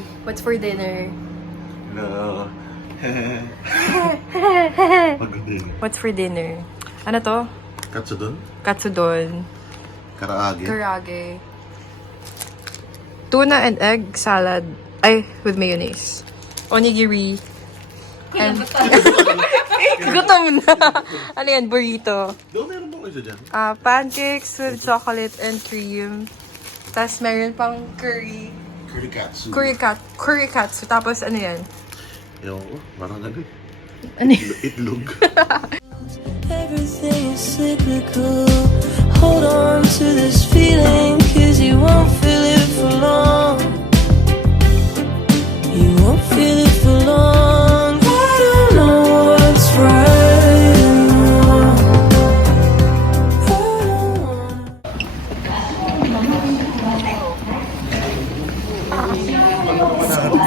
Hey, what's for dinner? No. Pagod din. What's for dinner? Ano to? Katsudon? Katsudon. Karaage? Karage. Tuna and egg salad. Ay, with mayonnaise. Onigiri. And... Gutom na. Ano yan? Burrito. Doon meron bang isa dyan? Pancakes with chocolate and cream. Tapos meron pang curry. Kurikatsu. Kurikatsu. Tapos ano yan? Yung, parang ano Ano yan? Itlog. Everything is cyclical. Hold on to this feeling, cause you won't feel it for long. You won't feel it for long. I don't know what's right and wrong.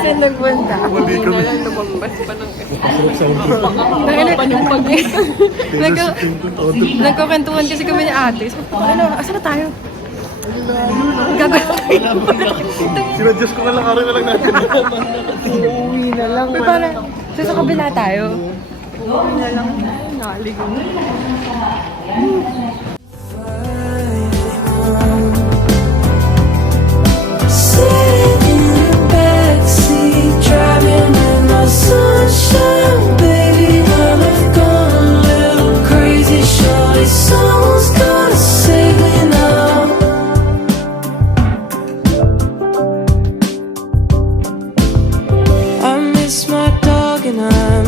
Saan nagpunta? Mali kami. Lumabas pa ng Nagkakantuhan kasi kami ni ate. So, ano, asan na tayo? Gagawin. Sinadjust ko na lang, araw na lang natin. Uuwi na lang. Uy, parang, sa kabila tayo. Uuwi na lang. Nakaligo. Sitting in the backseat, driving in my sunshine, baby. I've gone a little crazy, surely someone's gonna save me now. I miss my dog and I